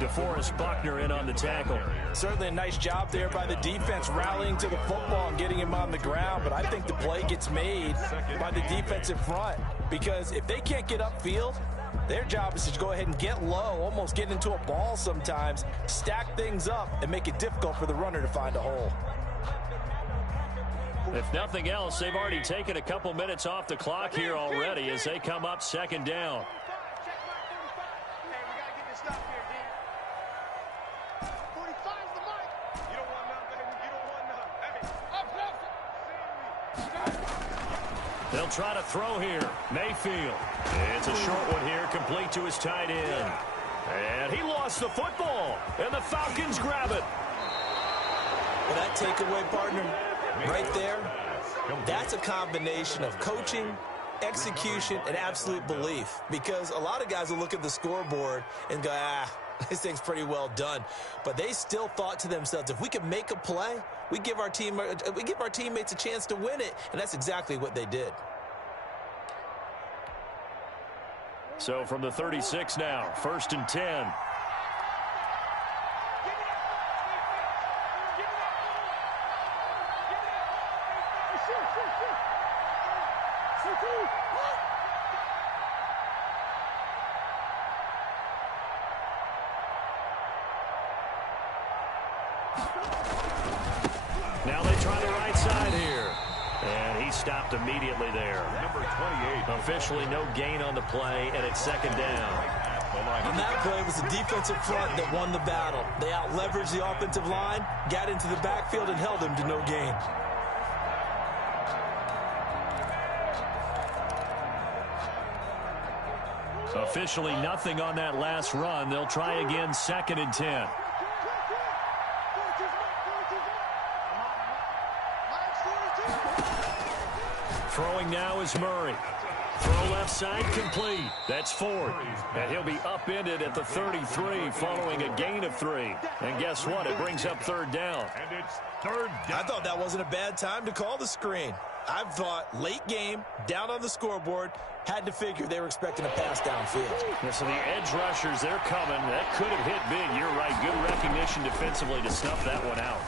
DeForest Buckner in on the tackle. Certainly a nice job there by the defense rallying to the football and getting him on the ground, but I think the play gets made by the defensive front because if they can't get upfield, their job is to go ahead and get low, almost get into a ball sometimes, stack things up, and make it difficult for the runner to find a hole. If nothing else, they've already taken a couple minutes off the clock here already as they come up second down. They'll try to throw here. Mayfield. It's a short one here, complete to his tight end. And he lost the football, and the Falcons grab it. Well, that takeaway, partner, right there, that's a combination of coaching, execution, and absolute belief. Because a lot of guys will look at the scoreboard and go, this thing's pretty well done. But they still thought to themselves, if we can make a play, we give our teammates a chance to win it. And that's exactly what they did. So from the 36 now, 1st and 10. Now they try the right side here. And he stopped immediately there. Number 28. Officially no gain on the play, and it's second down. On that play, it was the defensive front that won the battle. They out-leveraged the offensive line, got into the backfield, and held him to no gain. Officially nothing on that last run. They'll try again, 2nd and 10. Throwing now is Murray. Throw left side complete. That's Ford. And he'll be upended at the 33 following a gain of 3. And guess what? It brings up 3rd down. And it's 3rd down. I thought that wasn't a bad time to call the screen. I thought late game, down on the scoreboard, had to figure they were expecting a pass downfield. Yeah, so the edge rushers, they're coming. That could have hit big. You're right. Good recognition defensively to snuff that one out.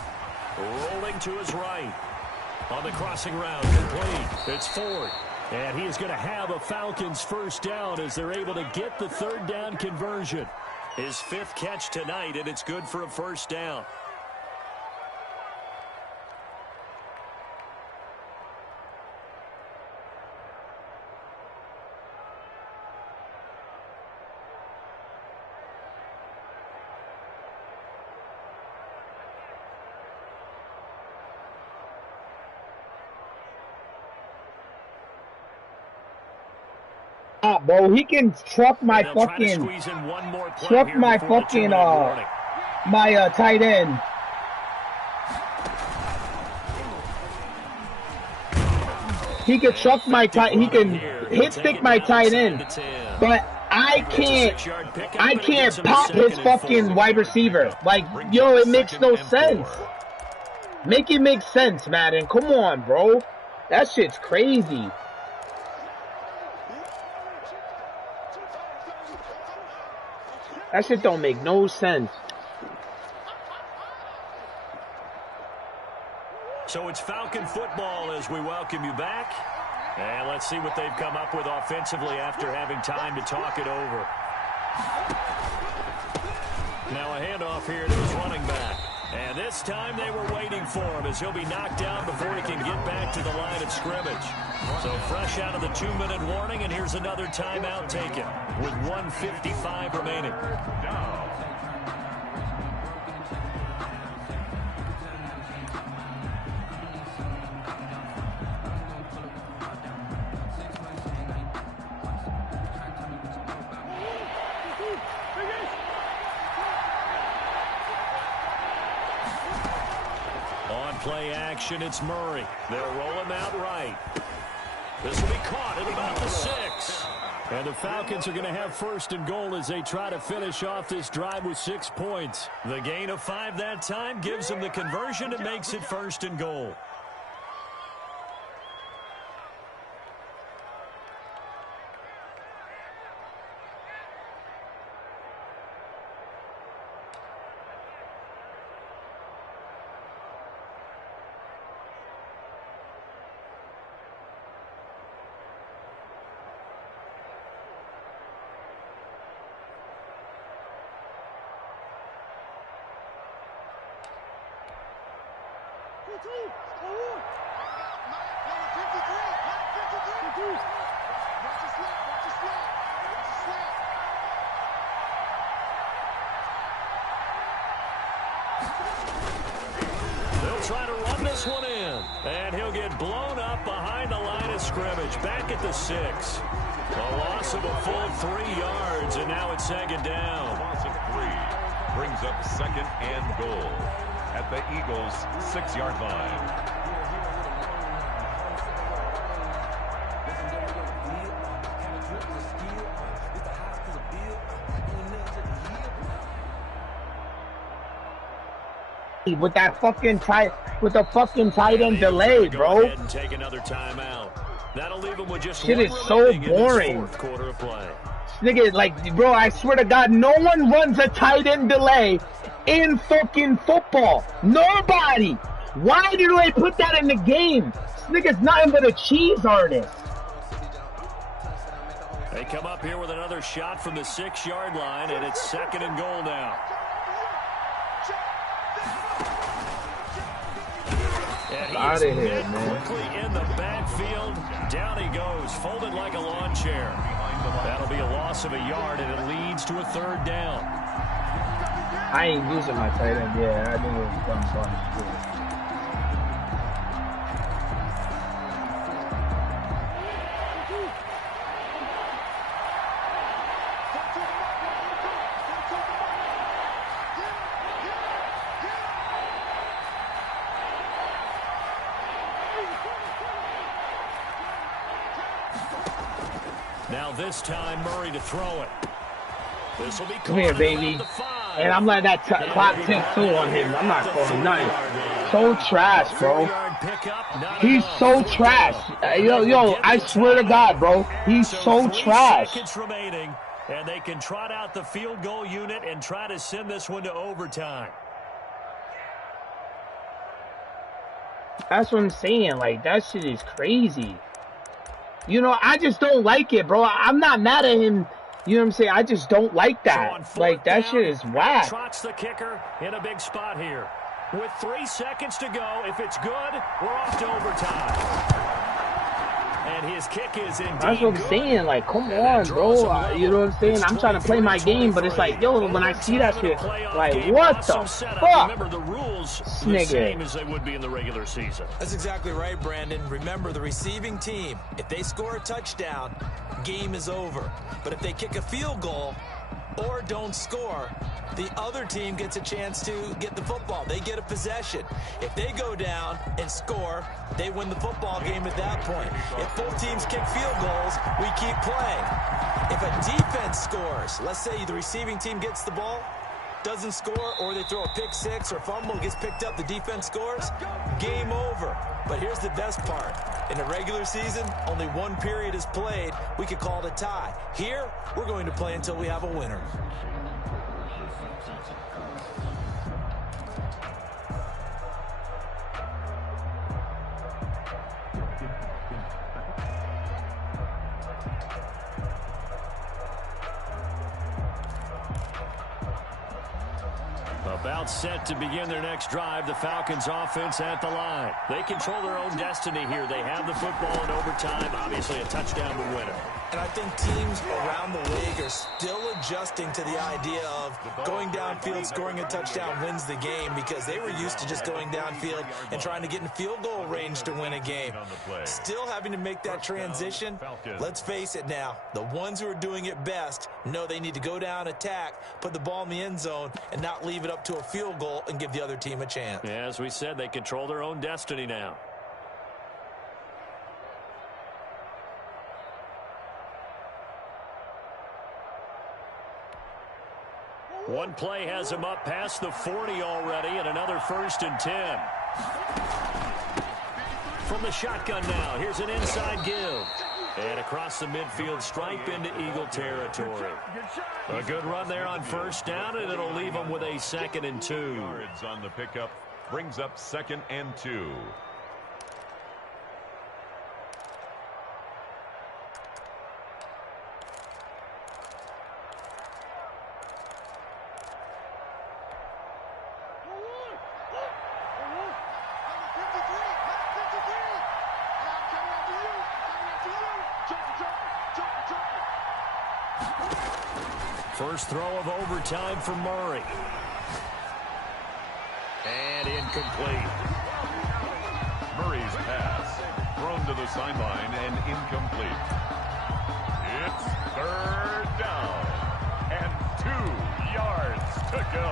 Rolling to his right. On the crossing route, complete. It's Ford. And he is going to have a Falcons 1st down as they're able to get the 3rd down conversion. His 5th catch tonight, and it's good for a 1st down. Bro, he can truck my fucking my tight end. He can truck my tight. He can hit stick my tight end, but I can't pop his fucking wide receiver. Like, yo, it makes no sense. Make it make sense, Madden. Come on, bro. That shit's crazy. That shit don't make no sense. So it's Falcon football as we welcome you back. And let's see what they've come up with offensively after having time to talk it over. Now a handoff here to his running back. And this time they were waiting for him as he'll be knocked down before he can get back to the line of scrimmage. So fresh out of the 2-minute warning, and here's another timeout taken with 1:55 remaining. Play action, it's Murray. They'll roll him out right. This will be caught at about the 6. And the Falcons are going to have 1st and goal as they try to finish off this drive with 6 points. The gain of 5 that time gives them the conversion and makes it 1st and goal. They'll try to run this one in. And he'll get blown up behind the line of scrimmage. Back at the 6. A loss of a full 3 yards, and now it's second down. A loss of 3 brings up second and goal at the Eagles' 6-yard line. With that fucking tight end delay, bro. And take another timeout. That'll leave him with just shit is so boring. Quarter of play. Nigga, like, bro, I swear to God, no one runs a tight end delay in fucking football. Nobody. Why do they put that in the game? This nigga's nothing but a cheese artist. They come up here with another shot from the 6-yard line, and it's second and goal now. And out of here, man. Quickly in the backfield. Down he goes, folded like a lawn chair. That'll be a loss of a yard, and it leads to a third down. I ain't using my tight end. Yeah, I think it was dumb fun. Now this time, Murray to throw it. This will be come here, baby. And I'm letting that clock tick through on him. I'm not calling nothing. So trash, bro. He's so trash. Yo, I swear to God, bro. He's so trash. Seconds remaining, and they can trot out the field goal unit and try to send this one to overtime. That's what I'm saying. Like, that shit is crazy. You know, I just don't like it, bro. I'm not mad at him. You know what I'm saying? I just don't like that. Like, that shit is whack. Trots the kicker in a big spot here. With 3 seconds to go, if it's good, we're off to overtime. And his kick is indeed That's what I'm saying. Like, come on, bro. You know what I'm saying? I'm trying to play my game, but it's like, yo, when I see that shit, like, what the fuck? Remember, the rules the same as they would be in the regular season. That's exactly right, Brandon. Remember, the receiving team, if they score a touchdown, game is over. But if they kick a field goal or don't score, the other team gets a chance to get the football. They get a possession. If they go down and score, they win the football game at that point. If both teams kick field goals, we keep playing. If a defense scores, let's say the receiving team gets the ball, doesn't score, or they throw a pick six or fumble, gets picked up, the defense scores, game over. But here's the best part. In the regular season, only one period is played. We could call it a tie. Here, we're going to play until we have a winner. About set to begin their next drive, the Falcons offense at the line. They control their own destiny here. They have the football in overtime. Obviously, a touchdown would win it. And I think teams around the league are still adjusting to the idea of going downfield, scoring a touchdown wins the game, because they were used to just going downfield and trying to get in field goal range to win a game. Still having to make that transition. Let's face it now, the ones who are doing it best know they need to go down, attack, put the ball in the end zone, and not leave it up to a field goal and give the other team a chance. Yeah, as we said, they control their own destiny now. One play has him up past the 40 already, and another 1st and 10. From the shotgun now, here's an inside give. And across the midfield stripe into Eagle territory. A good run there on 1st down, and it'll leave them with a 2nd and 2. Yards on the pickup brings up 2nd and 2. First throw of overtime for Murray. And incomplete. Murray's pass thrown to the sideline and incomplete. It's third down and 2 yards to go.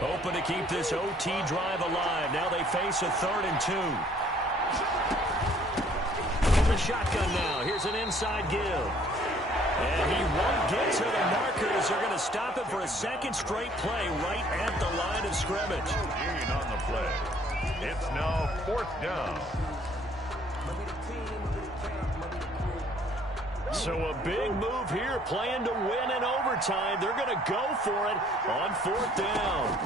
Hoping to keep this OT drive alive. Now they face a 3rd and 2. From the shotgun now. Here's an inside give. And he won't get to the markers. They're going to stop him for a second straight play right at the line of scrimmage. Gain on the play. It's now 4th down. So a big move here, playing to win in overtime. They're going to go for it on 4th down.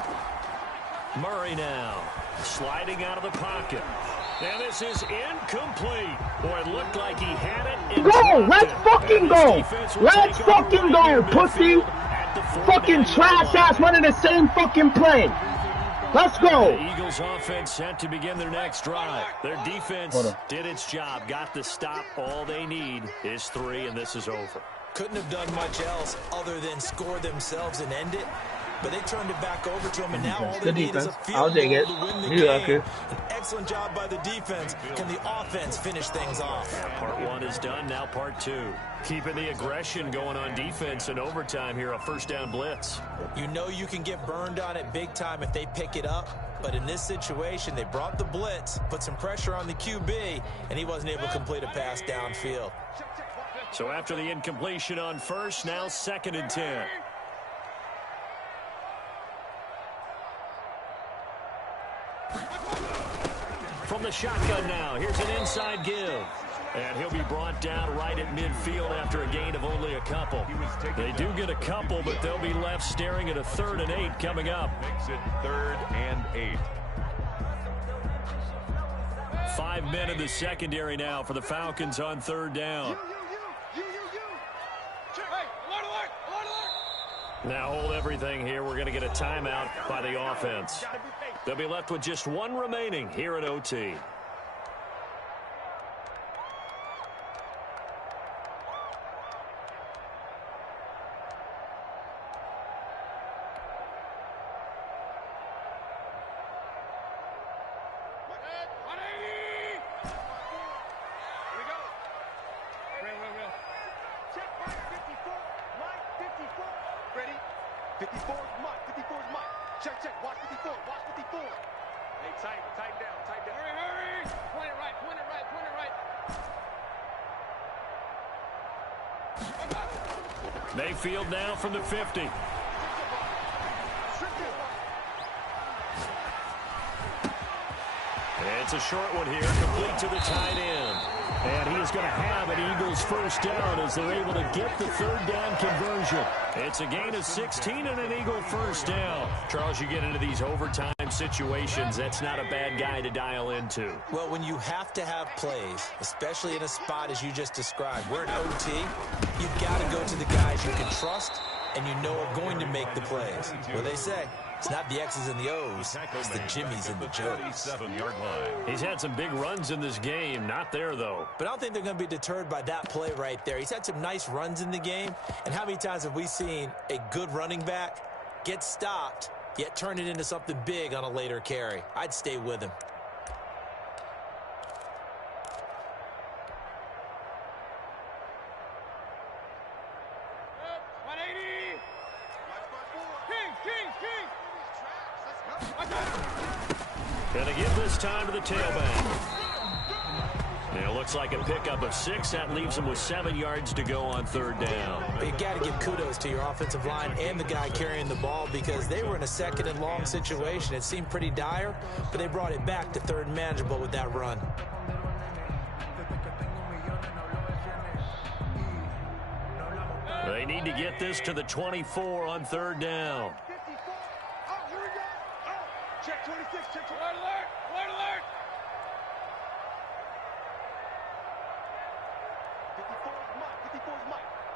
Murray now sliding out of the pocket. And this is incomplete. Boy, it looked like he had it. Go! Let's fucking go! Let's fucking go, pussy! Fucking trash ass running the same fucking play. Let's go! The Eagles offense set to begin their next drive. Their defense did its job, got the stop. All they need is 3, and this is over. Couldn't have done much else other than score themselves and end it. But they turned it back over to him, and now all they need is a field goal to win the game. An excellent job by the defense. Can the offense finish things off? Yeah, part 1 is done, now part 2. Keeping the aggression going on defense in overtime here, a first down blitz. You know you can get burned on it big time if they pick it up. But in this situation, they brought the blitz, put some pressure on the QB, and he wasn't able to complete a pass downfield. So after the incompletion on first, now 2nd and 10. From the shotgun now, here's an inside give. And he'll be brought down right at midfield after a gain of only a couple. They do get a couple, but they'll be left staring at a 3rd and 8 coming up. Makes it 3rd and 8. 5 men in the secondary now for the Falcons on 3rd down. Now hold everything here. We're going to get a timeout by the offense. They'll be left with just 1 remaining here at OT. Mayfield now from the 50. It's a short one here, complete to the tight end. And he is going to have an Eagles first down as they're able to get the 3rd down conversion. It's a gain of 16 and an Eagle first down. Charles, you get into these overtime situations, that's not a bad guy to dial into. Well, when you have to have plays, especially in a spot as you just described, we're in OT, you've got to go to the guys you can trust and you know are going to make the plays. Well, they say, it's not the X's and the O's, it's the Jimmys and the Joes. 37-yard line. He's had some big runs in this game. Not there, though. But I don't think they're going to be deterred by that play right there. He's had some nice runs in the game. And how many times have we seen a good running back get stopped, yet turn it into something big on a later carry? I'd stay with him. Gonna give this time to the tailback. Now, looks like a pickup of 6. That leaves him with 7 yards to go on 3rd down. But you got to give kudos to your offensive line and the guy carrying the ball because they were in a 2nd and long situation. It seemed pretty dire, but they brought it back to 3rd and manageable with that run. They need to get this to the 24 on 3rd down. Check 26, check 26. Alert, alert, alert.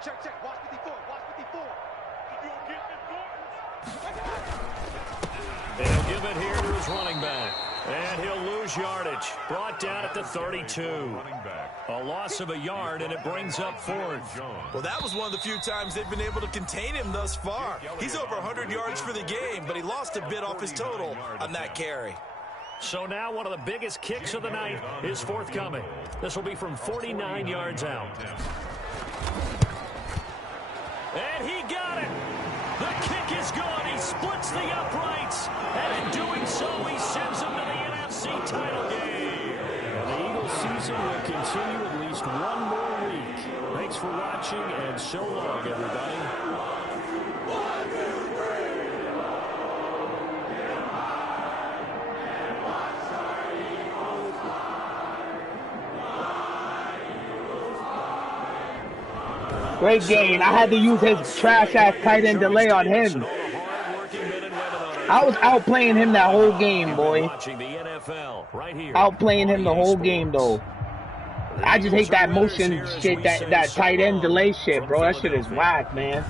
Check. Watch 54. Watch 54. They'll give it here to his running back. And he'll lose yardage. Brought down at the 32. A loss of a yard, and it brings up fourth. Well, that was one of the few times they've been able to contain him thus far. He's over 100 yards for the game, but he lost a bit off his total on that carry. So now one of the biggest kicks of the night is forthcoming. This will be from 49 yards out. And he got it. The kick is good. He splits the uprights. And in doing so, he sends them to the NFC title game. And the Eagles season will continue at least one more week. Thanks for watching, and so long, everybody. Great gain. I had to use his trash-ass tight end delay on him. I was outplaying him that whole game, boy. Outplaying him the whole game, though. I just hate that motion shit, that tight end delay shit, bro. That shit is whack, man.